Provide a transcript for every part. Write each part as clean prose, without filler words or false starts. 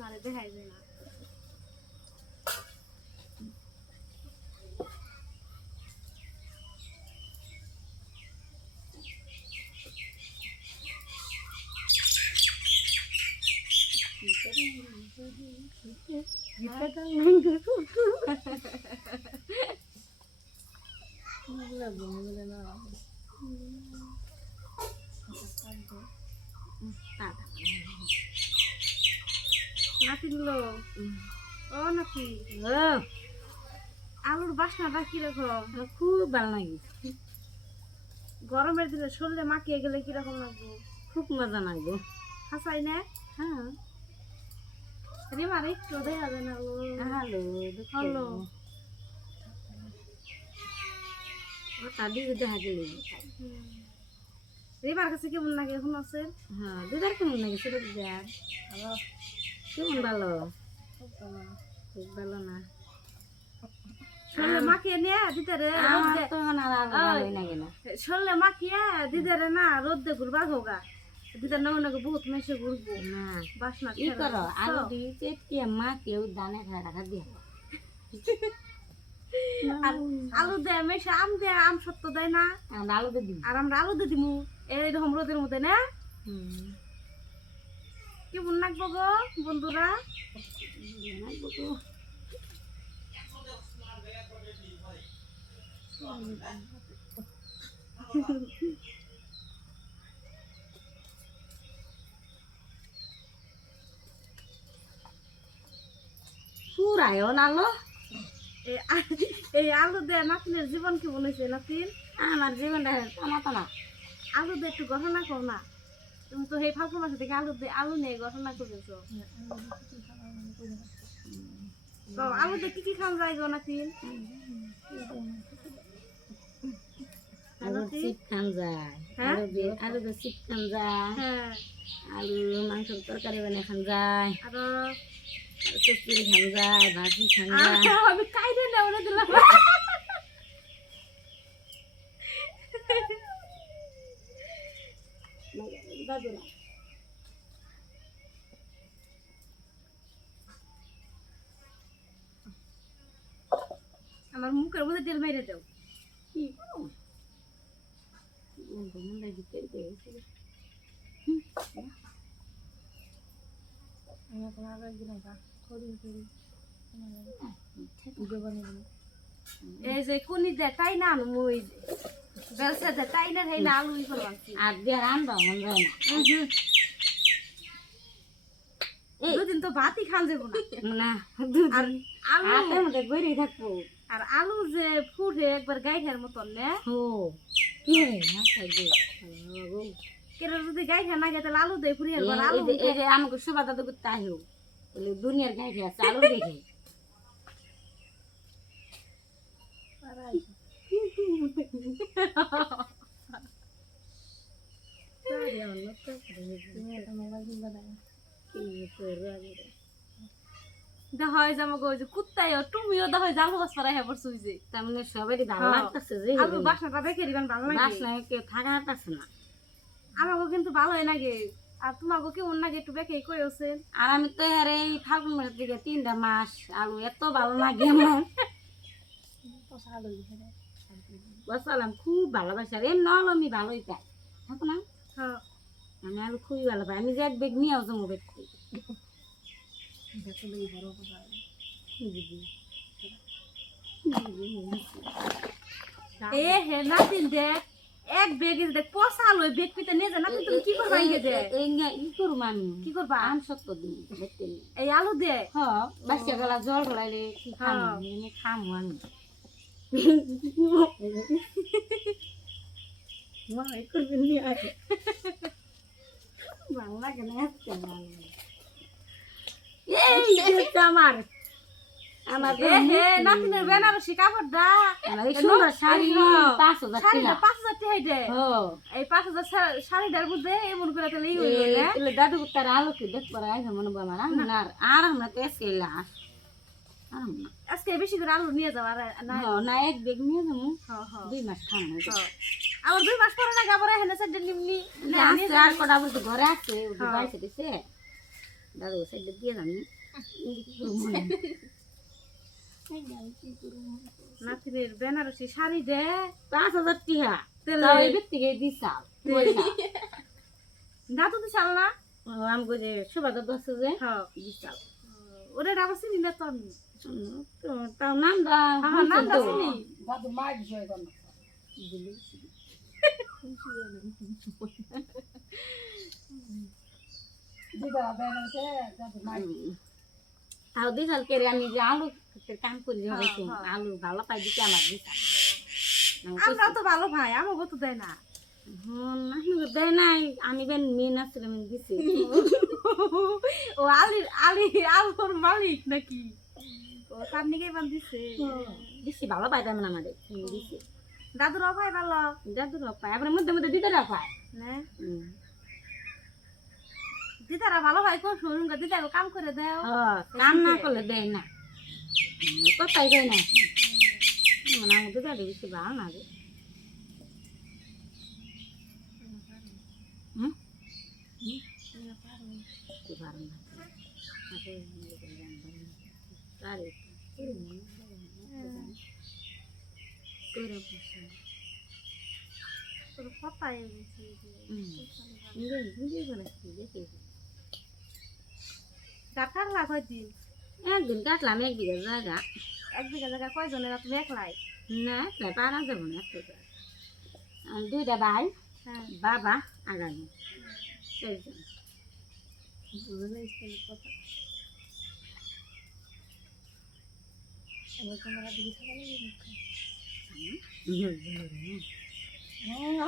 মারে দেখাই যায় না নাতিগুলো ও নাতি আলুর বাসনাটা কিরকম? খুব ভালো লাগে। গরমের দিনে শরীরে মাখিয়ে গেলে কিরকম লাগবে? খুব মজা লাগবে। হাসাই না? হ্যাঁ রিমার একটু দেখা যায় না। হ্যালো হ্যালো তাদের দেখা গেলে রিমার কাছে কেমন লাগে এখন আছে? হ্যাঁ দুধার কেমন লাগে সেটা দেখ কেমন ভালো খুব ভালো না শরীরে মাখিয়ে নিয়ে দিতে রে শরীরে মাখিয়ে দিতে রে না রোদে ঘুরবা ঘোগা দিতে নগে বহুত মেসে ঘুরবো না বাসনা কি করো আলু দিয়ে চেটিয়ে মা কেউ দানে খায় রাখা দিয়ে আলু দেয় মেসে আম দেয় আম সত্য দেয় না আমরা আলু দিয়ে দিই আর আমরা আলু দিয়ে দিমু এইরকম রোদের মধ্যে না কেমন লাগবো গো বন্ধুরা? পুরায়ও নালো এই আলু দিয়ে নাতিনের জীবন কেমন হয়েছে নাতিন? আমার জীবনটা টানা টানা আলু দিয়ে একটু ঘটনা কর না। তুমি তো এই ফাল্গুন মাসে থেকে আলু নিয়ে ঘটনা করেছো। আলু দিয়ে কি কি খাওয়া যায় গো নাতিন? আলু চিপ খান যায় আলু দিয়ে চিপ খান যায় আলু মাংসের তরকারি বানিয়ে খান যায় আরো চচ্চড়ি খান যায় ভাজি খান যায় আমি কাইরে নেওয়া দিলাম আমার মুখের মধ্যে তেল মেরে দাও কি এই যে কোনি দে তাই না আলু ওই বেলসা দে তাই না তাই না আলু ই করলাম আর দিয়ে রান্না মন যায় না দুদিন তো ভাতই খান যাবো না আর আলু হাতের মধ্যে গড়িয়ে থাকবো আর আলু যে ফুটে একবার গাইখার মতন না ও কি হয় না খাইবে কেন যদি গাইখা না খাই তাহলে আলু দিয়ে ফুরিয়ে আলু এই যে আমাকে সুবা দাদু করতে আহিও বলে দুনিয়ার গাইখা আছে আলু দেখে হয় যে আমাকে ওই যে কুত্তাইও তুমিও দা হয় জালু গাছ পাড়াই হ্যাঁ পড়ছো যে তার মানে সবারই ভালো লাগতেছে যে আলু বাসনাটা দেখে দিবেন ভালো লাগে বাসনায় কেউ থাকা পারছে না আমাকে কিন্তু ভালো হয় লাগে আর তোমাকে কেমন লাগে একটু বেঁকে কইছেন আর আমি তো আর এই ফাল্গুন মাসের দিকে 3টা মাস আলু এত ভালো লাগে আমার বসালাম খুব ভালোবাসি আর এমন হলো আমি ভালোই পাই থাকো না আমি আলু খুবই ভালো পাই আমি যে এক বেগ নিয়েও জমো বেগ এ হে নাতিন দেখ এক বেগে দেখ পচা আলু বেগ পিতে নিয়ে যা নাতিন তুমি কি করবা ইয়ে দে ই করবো আমি কি করবা আম সত্য দিন দেখতে এই আলু দে হ্যাঁ বাসিয়া গলা জল ঢলাইলে কি খামো খামো আমি মনে করবেন নি আগে বাংলা কেন আসছে না এই আমার আমার এ হে নাতিনের বেনারসি কাপড় দা এই সুন্দর শাড়ি 5,000 শাড়িটা টাকা 5,000 টাকা দে এই 5,000 শাড়িটার মধ্যে এমন করে তাহলে এলে দাদু তার আলো কি দেখ পরে আগে মনে বা আমার আর আমরা তো এসে লাস আজকে বেশি করে আলু নিয়ে যাও আর না না এক বেগ নিয়ে যাবো 2 মাস খাম আমার 2 মাস পরে না গাবরে হেনে সাইডে নিমনি আর কটা বলতে ঘরে আছে বাইসে দিছে দাদু সাইডে দিয়ে যাবি নাতিনের বেনারসি শাড়ি দে 5,000 টাকা তেলে ওই ব্যক্তিকে দিছাল দাদু দিছাল না আমি কই যে সুবাদা দছে যে হ্যাঁ দিছাল ওরে নাম চিনি না তো আমি তো তাও নামটা নামটা চিনি দাদু মার বিষয় কোন দিদা বেনারসে দাদু মার তাও দিছাল কে আমি যে আলু কাম করি হইছে আলু ভালো পাই দিতে আমার দিছাল আমরা তো ভালো ভাই আমাকে তো দেয় না না দেয় নাই আমি বেন মেন আসছিলাম দিছি ও আলুর মালিক নাকি ও তার নিকেই বান দিছে দিছি ভালো পাইতাম না আমাদের দিছি দাদুর ভাই ভালো দাদুর পায় আবার মধ্যে মধ্যে দিদারা পায় না দিদারা ভালো ভাই কোন শুনুন দিদা কাম করে দাও কাম না করলে দেয় না কথাই কয় না মানে আমার দিদা বেশি ভালো না রে কাটলা কয়দিন একদিন কাটলাম 1 বিঘা জায়গা 1 বিঘা জায়গা কয়জনের তুমি একলাই না একলাই পারা যাবো না দুইটা ভাই বাবা আগামী 4 জন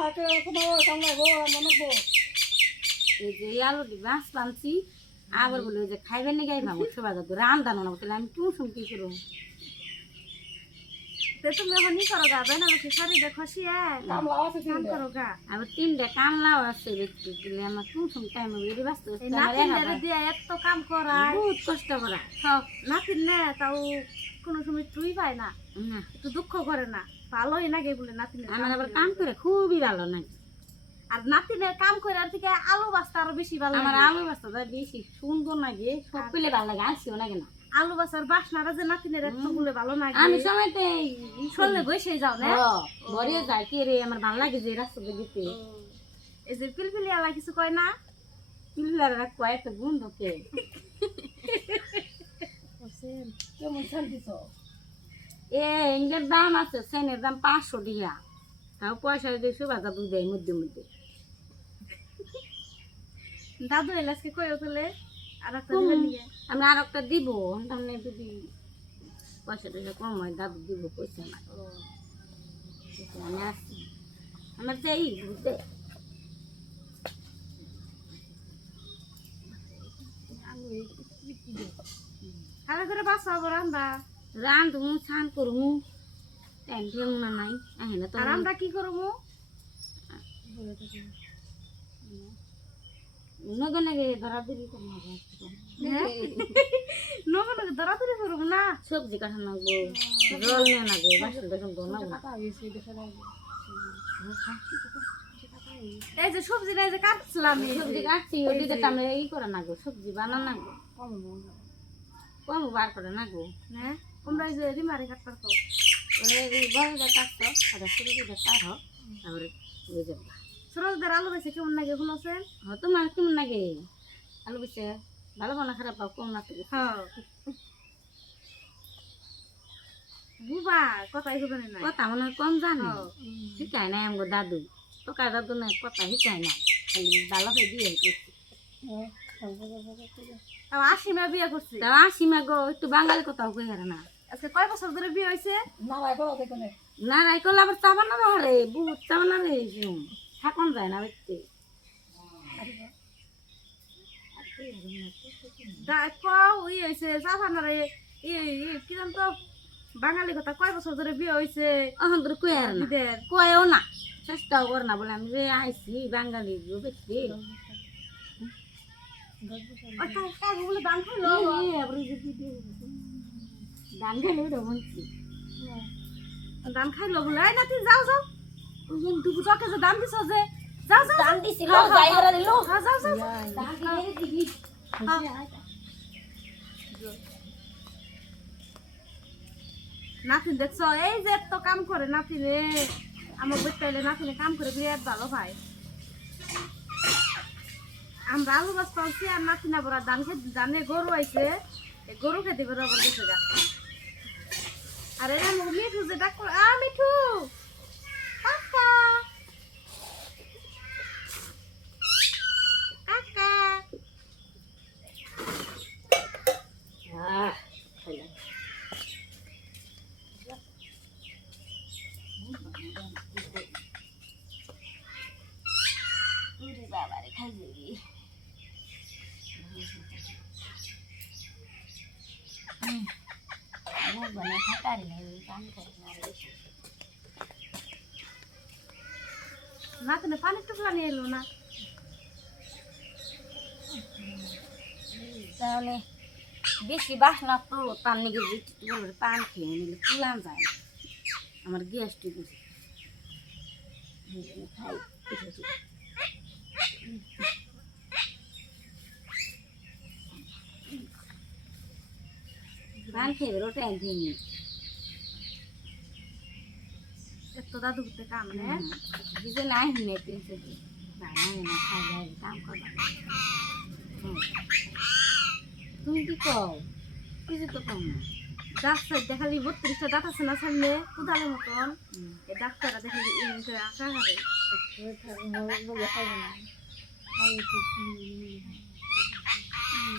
হাতে কোনো কামড়াবো মনবো এই যে আলু মাছ পানছি আবার বলে যে খাইবেন নি গাই ভাঙো সবাই তো রান্দানো না বলে আমি টুসুম কি করবো তুমি এখন নি করো গা বেনারসি শাড়ি দেখো কামলা আছে কাম করো গা আবার 3টা কামলাও আছে ব্যক্তি দিলে আমার টুসুম টাইম বেরি ব্যস্ত নাতিনদের দিয়ে এত কাম করায় বহুত কষ্ট করা সব নাতিন না তাও কোনো সময় তুই পায় না না একটু দুঃখ করে না ভালোই লাগে বলে নাতিনের আমার আবার কাম করে খুবই ভালো লাগে আর নাতিনের কাম করে আর থেকে আলু বাস্তা আরো বেশি ভালো আমার লাগে আলু বাস্তাটা বেশি সুন্দর লাগে সব পেলে ভালো লাগে আসিও না কেন আলু বাস্তার বাসনাটা যে নাতিনের এত গুলো ভালো লাগে আমি সময়তে চললে বসে যাও না ঘরে যাই কি রে আমার ভালো লাগে যে রাস্তাতে গেতে এই যে পিলপিলি আলা কিছু কয় না পিলারা কয়েকটা বন্ধুকে কেমন শান্তিছ এর দাম আছে সেনের দাম 500 টাকা তাও পয়সা দিয়ে সুবাদা দুই দেয় মধ্যে মধ্যে দাদু এলাসকে কই ওতলে আর একটা নিয়ে আমি আর একটা দিব তাহলে যদি পয়সা টয়সা কম হয় দাদু দিব পয়সা আমার আমি আসছি আমার চাই বুঝতে খালা করে বাসা হবো রান্দা রান্ধু স্নান করবো টাইম টেম না নাই আহে তো আর আমরা কি করবো নগে নগে ধরাধরি করবো নগর নগর দরাদরি করবো না সবজি কাটা নাগবো জল নিয়ে নাগবো বাসন টাসন ধো নাগবো এই যে সবজি না এই যে কাটছিলাম সবজি কাটছি ওই দিতে আমরা ই করে নাগবো সবজি বানা নাগবো কম বার করে নাগবো হ্যাঁ তোমরা এই যে রিমারে কাটবার কও বড় কাটতো আর ছোটো ছোটো কাটো তারপরে ওই যাবো ছোটদের আলু বেশি কেমন লাগে শুনছেন তোমার কেমন লাগে আলু বেশি ভালো বানা খারাপ পাও কম না হ্যাঁ বুবা কথাই হবে না কথা মনে হয় কম জানো শিখায় নাই আমার দাদু তোকার দাদু না কথা শিখায় না খালি ভালো করে দিয়ে করছি তাও আশিমা বিয়ে করছে তা আসিমা গো একটু বাঙালি কথাও কই হারে না আজকে কয় বছর ধরে বিয়ে হয়েছে না ভাই করো দেখো না রাই করলে আবার চাবা না রে বহুত চাবা না রে থাকুন যায় না ব্যক্তি কও ওই হয়েছে সাফানারে কি জানতো বাঙালি কথা কয় বছর ধরে বিয়ে হয়েছে এখন তোর কয়ে আর না ঈদের কয়েও না চেষ্টাও কর না বলে আমি যে আইসি বাঙালি দেখছি বলে দান খাইলো গান গেলে ওটা বলছি দান খাইলো বলে এই নাতি যাও যাও তুই তোকে যে দান দিছ যে যাও যাও দান দিছিল হ্যাঁ, যাই হারা দিল হ্যাঁ, যাও যাও যাও। দান দিলে দিবি নাতিন দেখছো এই যে তো কাম করে নাতিনে আমার বেটাইলে নাতিনে কাম করে বিরাট ভালো ভাই আমরা আলু গাছ পাচ্ছি আর নাতিনা বড় ধান খেতে জানে গরু আইছে এই গরু খেতে করে আবার গেছে গা আর এরা মিঠু যে ডাক মিঠু কাকা কাকা বাবারে খাই যাবি বনে থাকারি নেই কাম করে না নাতিনে পানি টুকলা নিয়ে এলো না তাহলে বেশি বাসনা তো তার নাকি পান খেয়ে নিলে তুলান যায় আমার গ্যাসটি বুঝি খাই পান খেয়ে রোটা দিই এত দাদু করতে কাম নে দিতে নাই হিনে তিনশো দিন না খাই যায় কাম করবা তুমি কি কও কিছু তো কম না ডাক্তার দেখালি 32টা দাঁত আছে না সামনে কুদালের মতন এই ডাক্তাররা দেখালি আশা করে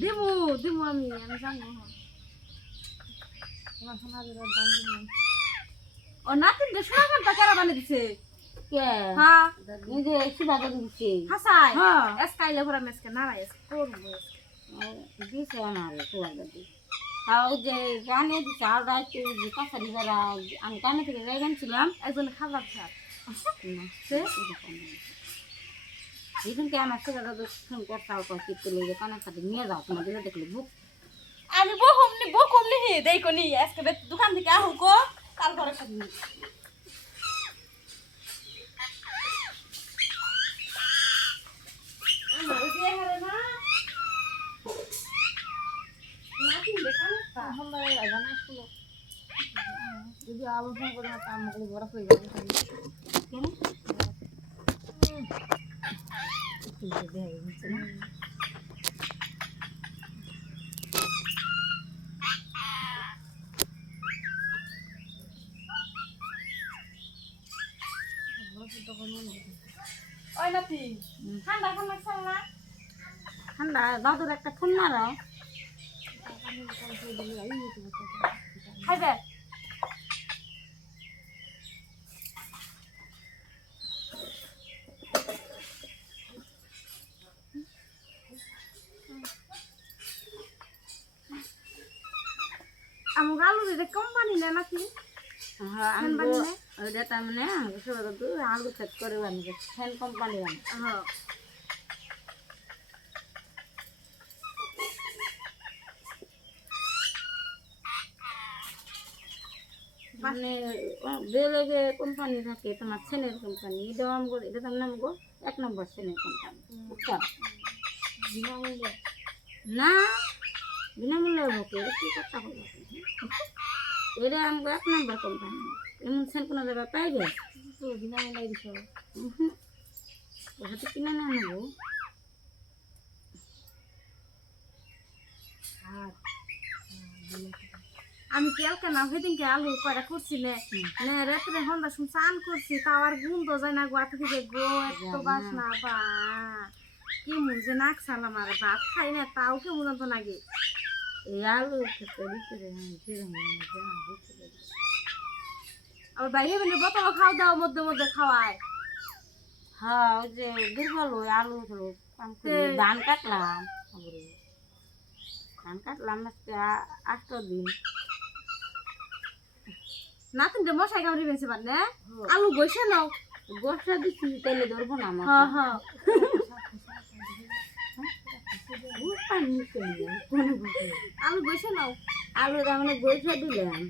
দিমু দিমু আমি জানি ও নাতিন যে সোনা কানটা কেরা বানিয়ে দিছে কে হ্যাঁ এই যে সিধা করে দিচ্ছে হাসাই হ্যাঁ এসকাইলে ভরা মেসকে নারাই এস করবো দিছে না রে তোয়া দাদি তাও যে গানে দিছে আর রাইতে যে কাছারি যারা আমি কানে থেকে যাই গানছিলাম একজন খাবার খাত সে এইখানকে আমার ছেলে দাদু ফোন করতাও কী তুলে যে কানের সাথে নিয়ে যাও তোমার দিলে দেখলে বুক আমি বকম নি দেই কোনি আজকে দোকান থেকে আহু কো তারপরে খাবি যদি আবার ফোন করে না কাম করে বড় হয়ে যাবে কেন ওই নাতি ঠান্ডা ঠান্ডা খাল না ঠান্ডা দাদুর একটা ফোন মারো খাইবে আমার আলু দিতে কোম্পানি না নাকি হ্যাঁ আমি ওইটা তার মানে আমাকে সবাই দাদু আলু সেট করে বানিয়ে ফ্যান কোম্পানি বানিয়ে হ্যাঁ মানে বেলেগে কোম্পানি থাকে তোমার সেনের কোম্পানি এটাও আমগো এটা তার নাম গো 1 নম্বর সেনের কোম্পানি বুঝছো বিনামূল্যে না বিনামূল্যে হোকে কি কথা বলো এটা আমগো 1 নম্বর কোম্পানি এমন সেন কোনো জায়গায় পাইবে তো বিনামূল্যে দিছো ওটা তো কিনে না নেবো আমি কালকে না সেদিনকে আলু কয়টা করছি নে রাত্রে সন্ধ্যা শুন চান করছি তাও আর গুন্দ যায় না গোয়াতে থেকে গো এত বাসনা বা কি মন যে নাক সালাম আর ভাত খাই না তাও কেমন জানতো নাকি এই আলু খেতে ভিতরে আর বাইরে বেনে বোতল খাওয়া দাও মধ্যে মধ্যে খাওয়ায় হ্যাঁ ওই যে দুর্বল ওই আলু কাম করে ধান কাটলাম ধান কাটলাম আজকে 8 দিন। না তিনটে মশাই কামড়ি পেয়েছে পারলে আলু বসে নাও। বর্ষা দিচ্ছি তাইলে ধরবো না আমার। হ্যাঁ হ্যাঁ আলু বসে নাও। আলু মানে বৈশা দিলাম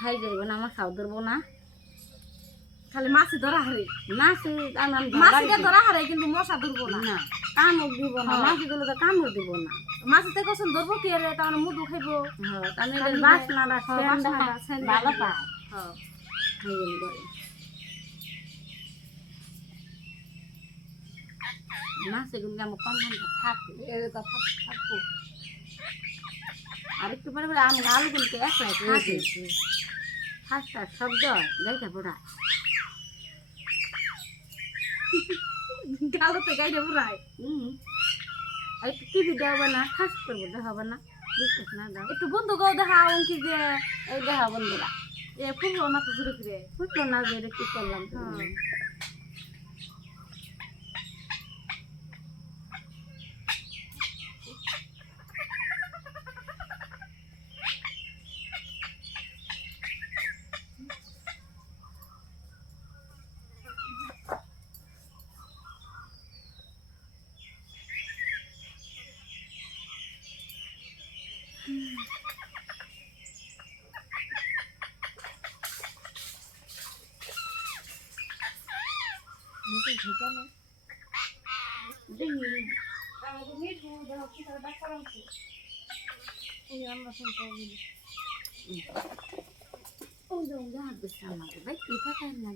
খাই যাইব না, আমার খাও ধরবো না। খালি মাছি ধরা হারে, মাছ মাছিটা ধরা হারে কিন্তু মশা ধরবো না। না কামড় দিব না, মাছ দিলে তো কামড় দিব না। মাছিতে কখন ধরবো কি রে, তার মুদু খাইবো। আমি বাসনাটা ভালো পাই। হ্যাঁ মাছ এগুলো আমার কম দামটা থাকে থাকবো আর একটু পরে পরে আমি আলুগুলোকে একলাই থাকে ফার্স্টটা শব্দ গাইটা পড়া গালোতে গাইডে বুড়ায়। একটু টিভি দেওয়া না ফার্স্ট করবো দেখাবো না, বিশ্বাস না দাও একটু বন্ধু গো দেখা অঙ্কি যে এই দেখা বন্ধুরা এ ফুলবো না তো ঘুরে ফিরে। বুঝলো না যে কি করলাম তো। নতুন ঠিকানা এই আমরা শুনতে পাবি ওই যে আমাদের ভাই কি টাকা না